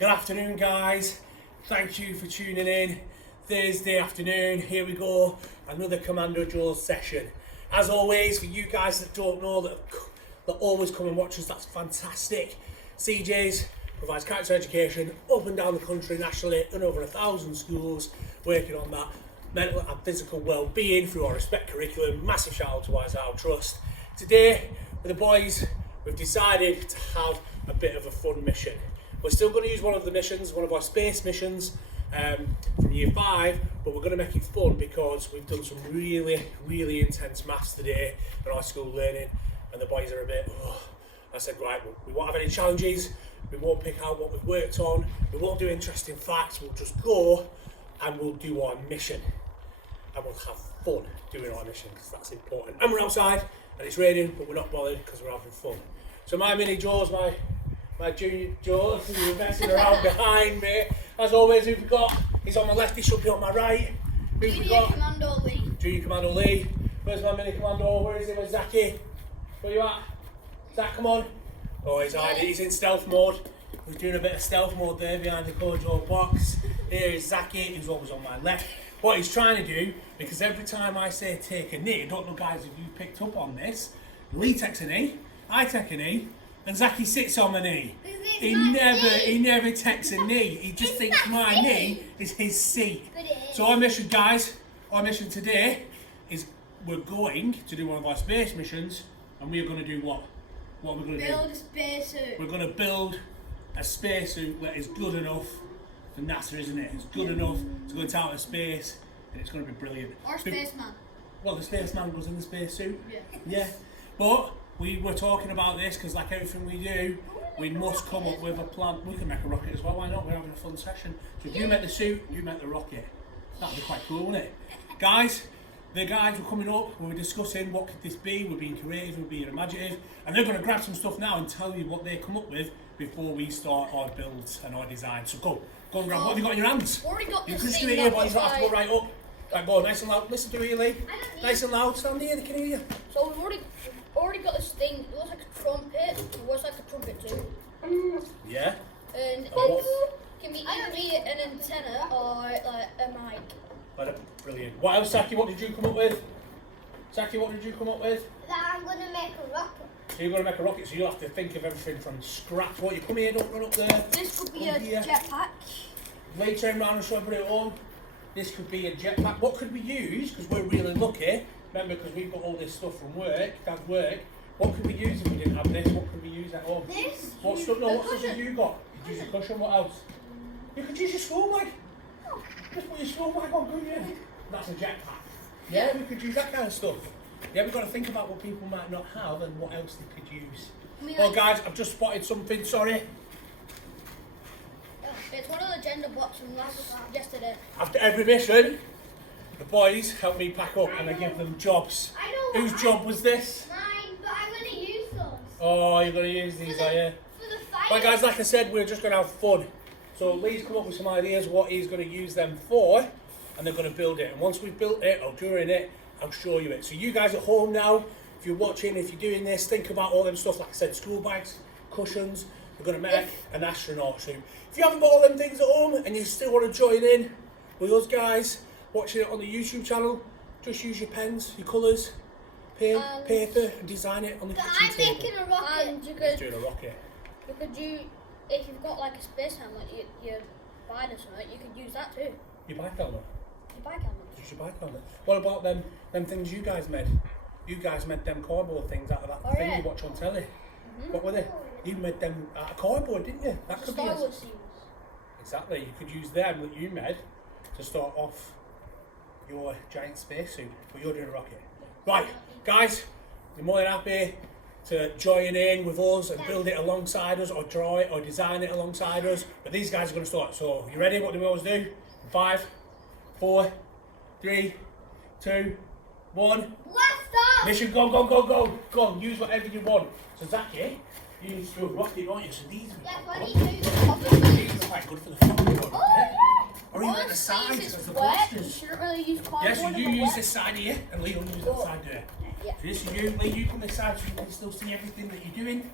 Good afternoon, guys. Thank you for tuning in. Thursday afternoon, here we go. Another Commando Joe session. As always, for you guys that don't know, that always come and watch us, that's fantastic. CJ's provides character education up and down the country, nationally, in over 1,000 schools, working on that mental and physical well-being through our Respect curriculum. Massive shout out to Wise Our Trust. Today, with the boys, we've decided to have a bit of a fun mission. We're still going to use one of the missions, one of our space missions from year 5, but we're going to make it fun because we've done some really intense maths today in our school learning, and the boys are a bit, I said, right, we won't have any challenges, we won't pick out what we've worked on, we won't do interesting facts, we'll just go and we'll do our mission. And we'll have fun doing our mission because that's important. And we're outside and it's raining, but we're not bothered because we're having fun. So my mini Joe's, my junior Joe's, who's messing around behind me. As always, who've we got? He's on my left, he should be on my right. Who've we got? Commando Lee. Junior Commando Lee. Where's my mini Commando? Where is he? Where's Zachy? Where you at? Zach, come on. Oh, he's hiding. He's in stealth mode. He's doing a bit of stealth mode there behind the Kojo box. Here is Zachy, who's always on my left. What he's trying to do, because every time I say take a knee, I don't know guys if you picked up on this, Lee takes a knee, I take a knee, and Zachy sits on the knee. He never takes a knee. He just thinks my knee is his seat. So our mission, guys, our mission today is we're going to do one of our space missions, and we are going to do what? What are we going to do? Build a spacesuit. We're going to build a spacesuit that is good enough for NASA, isn't it? It's good enough to go into outer space, and it's going to be brilliant. Or spaceman. Well, the spaceman goes in the spacesuit. Yeah. But we were talking about this because, like everything we do, we must come up with a plan. We can make a rocket as well. Why not? We're having a fun session. So if you make the suit, you make the rocket. That'd be quite cool, wouldn't it? Guys, the guys were coming up, we were discussing what could this be, we're being creative, we're being imaginative, and they're going to grab some stuff now and tell you what they come up with before we start our builds and our design. So go and grab, what have you got in your hands? Already got You this can just do thing it here, that boys, you don't have to go right up. Right, go on, nice and loud, listen to it, Lee. Nice and loud, stand here, they can hear you. So we've already got this thing, it looks like a trumpet, it looks like a trumpet too. Yeah? And it can be either be an antenna or like a mic. Brilliant. What else, Saki, what did you come up with? Saki, what did you come up with? That I'm going to make a rocket. So you're going to make a rocket, so you'll have to think of everything from scratch. What, you come here, don't run up there. This could be a jetpack. Wait, turn around and show everybody at home. This could be a jetpack. What could we use, because we're really lucky, remember, because we've got all this stuff from work, Dad's work, what could we use if we didn't have this? What could we use at home? This? What stuff have you got? You could use a cushion, what else? You could use your school bag. Just put your school bag on, couldn't you? That's a jetpack. Yeah, we could use that kind of stuff. Yeah, we've got to think about what people might not have and what else they could use. Well, guys, I've just spotted something, sorry. It's one of the gender blocks from yesterday. After every mission, the boys help me pack up and I give them jobs. I know. Whose job was this? Mine, but I'm going to use those. Oh, you're going to use these, are you? For the fire. Right, guys, like I said, we're just going to have fun. So Lee's come up with some ideas what he's going to use them for, and they're going to build it. And once we've built it, or during it, I'll show you it. So you guys at home now, if you're watching, if you're doing this, think about all them stuff, like I said, school bags, cushions. We're going to make an astronaut suit. If you haven't got all them things at home and you still want to join in with us guys watching it on the YouTube channel, just use your pens, your colours, pen, paper, and design it on the kitchen I'm table. making a rocket. And you He's could, doing a rocket. if you've got like a space helmet, your bike or something, you could use that too. Your bike helmet. Your bike helmet. Use your bike helmet. What about them things you guys made? You guys made them cardboard things out of that thing you watch on telly. What were they? You made them out of cardboard, didn't you? That could be Star Wars series. Exactly. You could use them that you made to start off your giant spacesuit, but you're doing a rocket. Right, guys, you're more than happy to join in with us and build it alongside us, or draw it or design it alongside us. But these guys are going to start. So, you ready? What do we always do? 5, 4, 3, 2, 1. Blast off! Mission, go. Go on, use whatever you want. So, Zachy, you need to do a rocket, don't you? So these That's what are he does. these are quite good for the front. Or even at the sides It's as the wet. You blasters. shouldn't really use cardboard. Yes, so if you it's use wet. this side here, and Lee will use that side there. Yeah. So this is you, Lee, you come this side so you can still see everything that you're doing.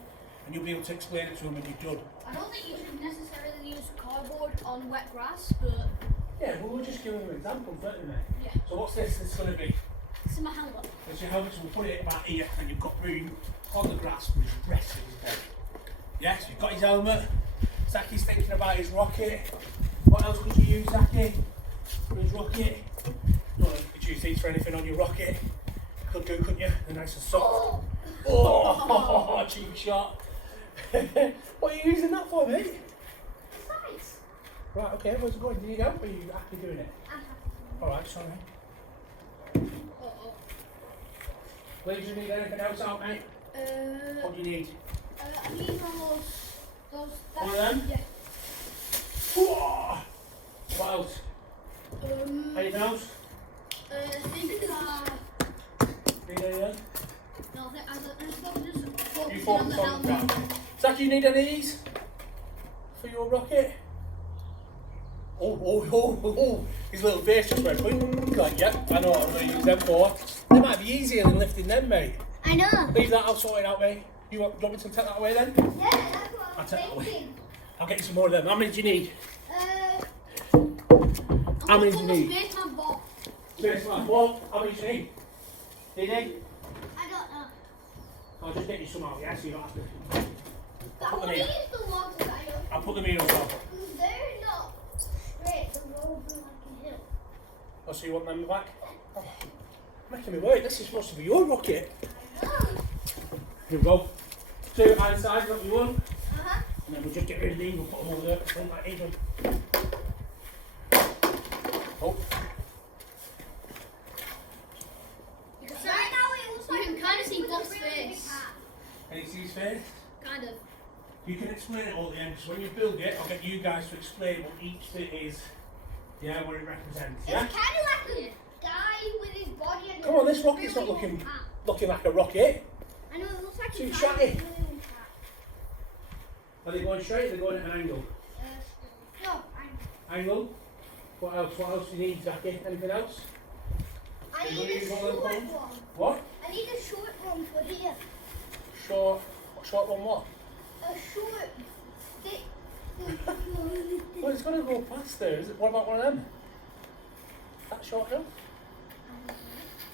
and you'll be able to explain it to them when you're done. I don't think you should necessarily use cardboard on wet grass, but Yeah, well, we're just giving them examples, aren't we, mate? yeah. So what's this? This is going to be, This is my helmet. this is your helmet, so we'll put it about here, and you've got room on the grass for his dressing instead. Yes, you've got his helmet. Zaki's thinking about his rocket. What else could you use, Zaki, for his rocket? Don't know if you could use these for anything on your rocket. Could do, couldn't you? They're nice and soft. Oh, cheap shot. What are you using that for, mate? Nice. Right, okay, where's it going? Do you need help or are you happy doing it? Alright, sorry. Lee, do you need anything else out, mate? What do you need? I need those. One of them? Yeah. Whoa! What else? Anything else? Think Need anything? no, I just focus You on focus the on helmet. that. Zach, you need any of these? For your rocket? Oh, his little face just went boing. Like, yep, I know what I'm going to use them for. They might be easier than lifting them, mate. I know. Leave that, I'll sort it out, mate. Do you want me to take that away then? Yeah, that's what I'll I'm take that away. thinking. I'll get you some more of them. How many do you need? How many do you need? Spaceman ball. Spaceman, what? How many do you need? Do you need? I don't know. I'll just get you some out, yeah, so you don't have to. But I Put them want to here. use the ones that I know. I'll put them here as well. They're not straight. The road will like a hill. Oh, so you want them back? Oh, making me wait, this is supposed to be your rocket. Here we go. Two either side, is that what you want? Uh-huh. And then we'll just get rid of these, we'll put them over there at the front like even. Oh, Right now it looks You like can kind of see with a Bob's really big face. hat. can you see his face? Kind of. You can explain it all at the end, so when you build it, I'll get you guys to explain what each bit is, yeah, what it represents, It's yeah? kind of like a guy with his body and Come on, this rocket's not really looking long hat. looking like a rocket. I know, it looks like Too a guy shatty. with a really long hat. Are they going straight or are they going at an angle? No, Angle? What else do you need, Jackie? Anything else? I You need wanna a use short all them one. phones? What? I need a short one for here. Short one what? A short, thick. Well, it's going to go past there. Is it? What about one of them? That short enough?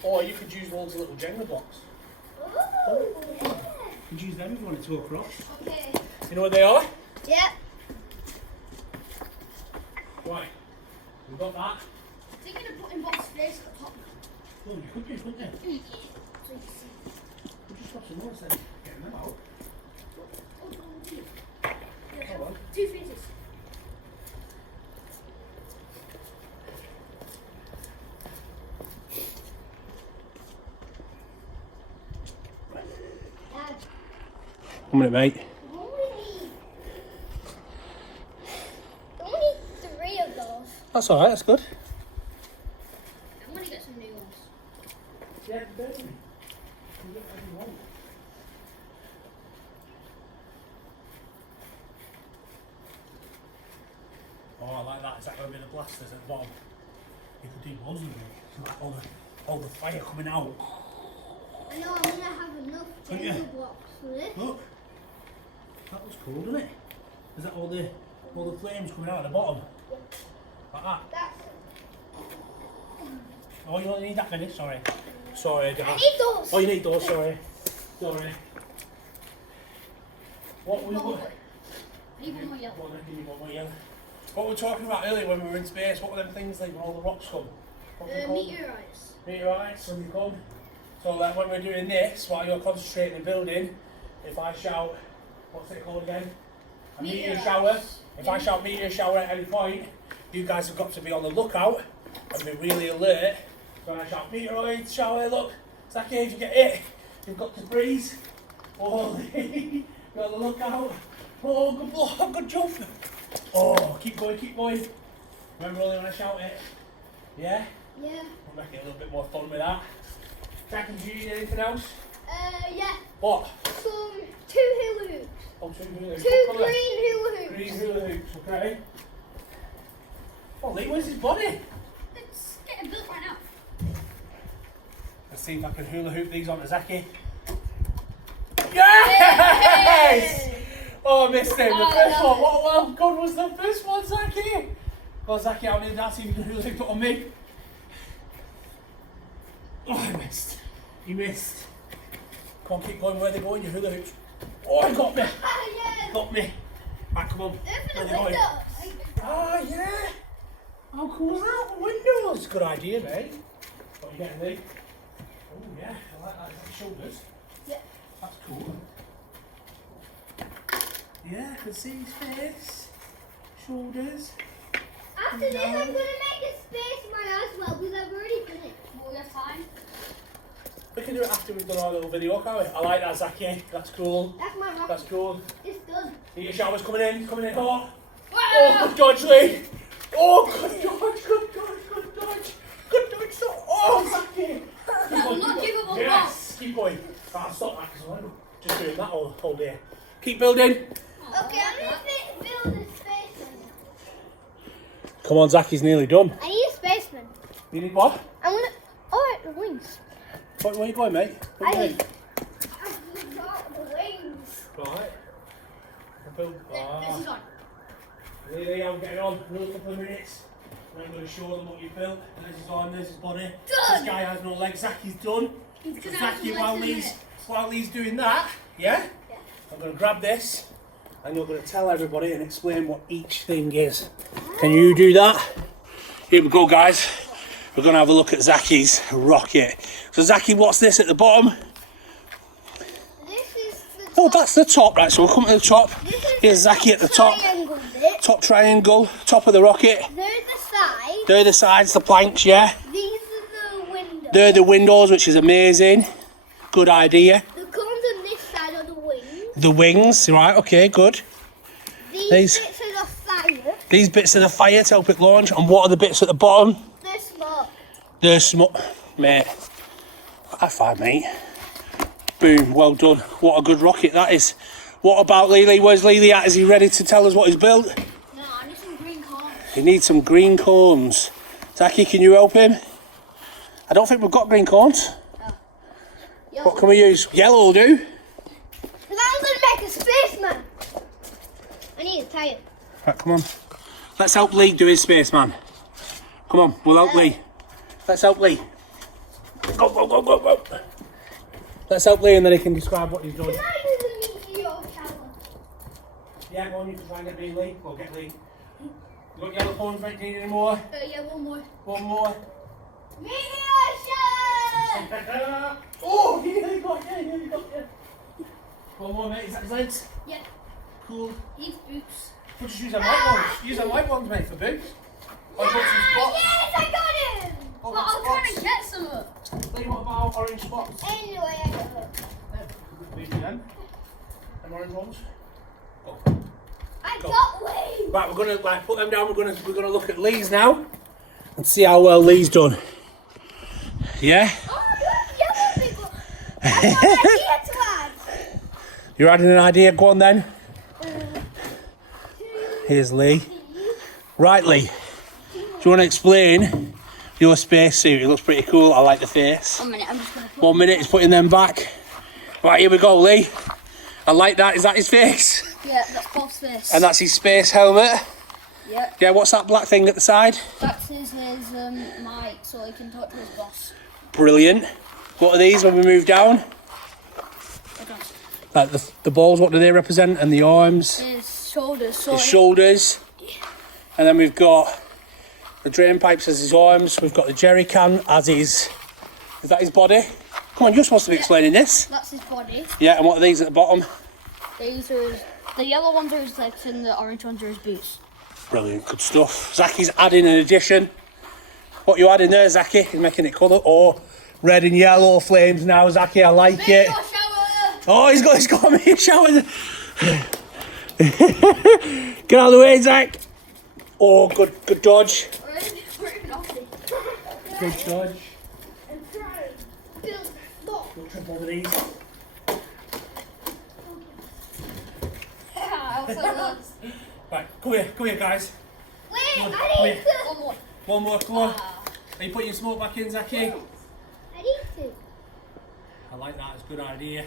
Or you could use loads of little Jenga blocks. Oh, yeah. You could use them if you wanted to go across. Okay. You know what they are? Yeah. Right. We've got that. Thinking of putting Bob's face at the top. Oh, you could do, couldn't you? So you can see. We'll just got some more then. Getting them out. Yeah, Hold on. two faces. Dad, 1 minute, mate. only 3 of those. That's alright, that's good. I'm gonna get some new ones. Yeah, definitely. You get what you want. Oh, I like that. Is that going to be the blasters at the bottom? You could do loads of them. So like all the fire coming out. I know I'm gonna have enough Couldn't you? Jenga blocks for this. Look. That was cool, isn't it? Is that all the flames coming out at the bottom? Like that? That's. Oh, you only need that many? Sorry. Sorry, Dad. I need those. Oh, you need those, sorry. Sorry. What we One were... more. I need one more yellow. Give me one more yellow. What we were talking about earlier when we were in space, what were them things like when all the rocks come? What were they called? Meteorites. Meteorites, when they come. So then when we're doing this, while you're concentrating and building, if I shout, what's it called again? A meteor Meteorites. shower. If I shout meteor shower at any point, you guys have got to be on the lookout and be really alert. So when I shout meteoroid shower, look, Zaki, if you get it, you've got to freeze. Oh, be on the lookout. Oh, good block, good jump. Oh, keep going, keep going. Remember only when I shout it? Yeah? Yeah. We'll make it a little bit more fun with that. Jack, do you need anything else? Yeah. What? Some 2 hula hoops. Oh, 2 hula hoops. 2 What colour? green hula hoops. Green hula hoops, okay. Oh, Lee, where's his body? It's getting built right now. Let's see if I can hula hoop these onto Zaki. Yes! Oh, I missed him. The first one. What good was the first one, Zachy? Well, Zachy, how many that's even really put on me? Oh, I missed. You missed. Can't keep going where they're going, you hula hoops. Oh, he got me. Got me. Right, come on. Where they going? Oh, yeah. How cool is that? The windows. Good idea, mate. What are you getting, Lee? Oh, yeah. I like that. Is that the shoulders? Yeah. That's cool. Yeah, I can see his face. Shoulders. After this, I'm going to make a spaceman as well because I've already done it. Will we have time? We can do it after we've done our little video, can't we? I like that, Zachy. That's cool. That's my rock. That's cool. It's done. Your shower's coming in hot. Oh, good dodge, Lee. Oh, good dodge, good dodge, good dodge. Good dodge, so. Oh, Zachy. I'm not giving up. Yes, keep going. I'll stop that because I'm just doing that all day. Keep building. Okay, I'm going to build a spaceman. Come on, Zachy's nearly done. I need a spaceman. You need what? I'm going to... Oh, the wings. Where are you going, mate? Where are you going? I've got the wings. Right. Build. This is on. Really, I'm getting on. Another couple of minutes. And I'm going to show them what you built. There's his arm, there's his body. Done. This guy has no legs. Zachy's done. He's So gonna have Zachy, some legs in it. while Lee's doing that, yeah? Yeah. I'm going to grab this and you're going to tell everybody and explain what each thing is. Can you do that? Here we go, guys. We're going to have a look at Zachy's rocket. So Zachy, what's this at the bottom? This is the top. Oh, that's the top, right? So we'll come to the top. This is Here's Zachy at the top. triangle bit. Top triangle, top of the rocket. They're the sides. They're the sides, the planks, yeah? These are the windows. They're the windows, which is amazing. Good idea. The cones on this side are the wings. The wings, right, okay, good. These These- bits are the fire. These bits are the fire to help it launch. And what are the bits at the bottom? They're smoke. The smoke. Mate, high five, mate. Boom, well done. What a good rocket that is. What about Lily? Where's Lily at? Is he ready to tell us what he's built? No, I need some green cones. He needs some green cones. Zachy, can you help him? I don't think we've got green cones. Yo. What can we use? Yellow will do. Because I'm going to make a spaceman. I need a tire. Right, come on. Let's help Lee do his spaceman. Come on, we'll help Lee. Let's help Lee. Go, go, go, go, go. Let's help Lee and then he can describe what he's done. Can I use a meteor shower? Yeah, go on, you can try and get me, Lee. We'll get Lee. You got yellow phones, mate? Do you need any more? Yeah, one more. One more. Meteor shower! Oh, he nearly got you, he nearly got you. One more, mate. Is that his legs? Yeah. Cool. Needs boots. We'll just use them white ones. Use them white ones, mate, for boots. Or do you want some spots? Yes, I got him! What But about I'm trying to spots? get some. Lee, what about orange spots? Anyway, I got him. Maybe them. Them orange ones. Go. I Go. got wings! Right, we're gonna put them down. We're gonna look at Lee's now and see how well Lee's done. Yeah. Oh, good. Yellow big one. I've got an idea to add. You're adding an idea. Go on then. Here's Lee. Right, Lee. Do you want to explain your spacesuit? It looks pretty cool. I like the face. 1 minute, I'm just going to put 1 minute, he's putting them back. Right, here we go, Lee. I like that. Is that his face? Yeah, that's Bob's face. And that's his space helmet. Yeah. Yeah, what's that black thing at the side? That's his mic, so he can talk to his boss. Brilliant. What are these when we move down? Like the balls, what do they represent? And the arms, His shoulders. So the shoulders. And then we've got the drain pipes as his arms. We've got the jerry can as his... Is that his body? Come on, you're supposed to be explaining this. that's his body. Yeah, and what are these at the bottom? These are his, the yellow ones are his legs and the orange ones are his boots. Brilliant, good stuff. Zachy's adding an addition. What you adding there, Zachy? He's making it colour. Oh, red and yellow flames now, Zachy. I like it. Meteor shower! Oh, he's got me a shower. Get out of the way, Zach. Oh, good dodge. We're even off it. Good dodge. I'm trying. Build block. Don't trip over these. I'll put those. Right, come here, guys. Wait, Come on, I come need here. to. One more. One more, come on. Are you putting your smoke back in, Zachy? I need to. I like that, it's a good idea.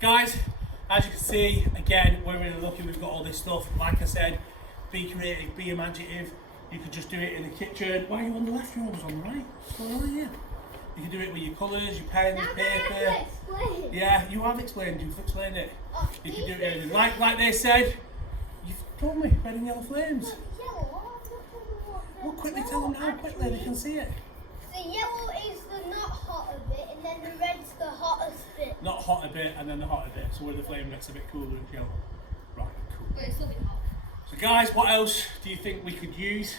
Guys, as you can see, again, we're really lucky we've got all this stuff. Like I said, be creative, be imaginative. You could just do it in the kitchen. Why are you on the left? You're always on the right. What's going on here? You can do it with your colours, your pens, Now paper. I have to explain. Yeah, you have explained. You've explained it. Oh, You can do these it anything. things- Like they said, you've told me, red and yellow flames. Well, quickly tell them now, quickly, they can see it. The yellow is the not hotter bit, and then the red's the hottest bit. Not hot a bit and then the hotter bit. So where the flame gets a bit cooler, it's yellow. Right, cool. But it's still a bit hot. So guys, what else do you think we could use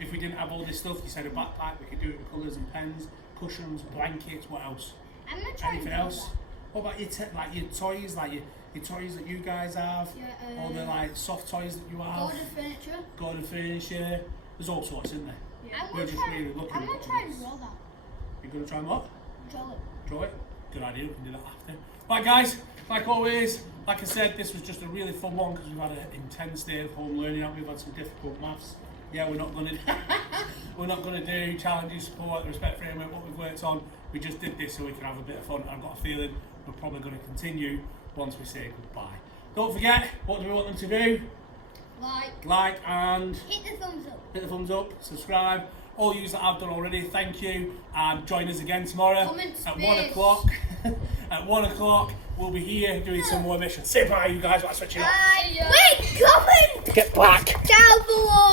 if we didn't have all this stuff? You said a backpack, we could do it with colours and pens, cushions, blankets, what else? I'm gonna try Anything and do else? that. What about your like your toys, like your toys that you guys have? Yeah, all the like soft toys that you have? Garden furniture. Garden furniture. There's all sorts, isn't there? Yeah. I'm We're gonna just try, really looking I'm at gonna what try it and is. draw that. You're gonna try and what? Draw it. Draw it? Good idea, we can do that after. Right guys, like always, like I said, this was just a really fun one because we've had an intense day of home learning and we've had some difficult maths. Yeah, we're not gonna do challenging support, the respect framework, what we've worked on. We just did this so we can have a bit of fun. I've got a feeling we're probably gonna continue once we say goodbye. Don't forget, what do we want them to do? Like and Hit the thumbs up. hit the thumbs up, subscribe. All you that I've done already, thank you. And join us again tomorrow Comment at space. 1 o'clock. At 1 o'clock, we'll be here doing some more missions. Say bye, you guys. Let's switch it up. See ya. Wait, comment Get back. down below.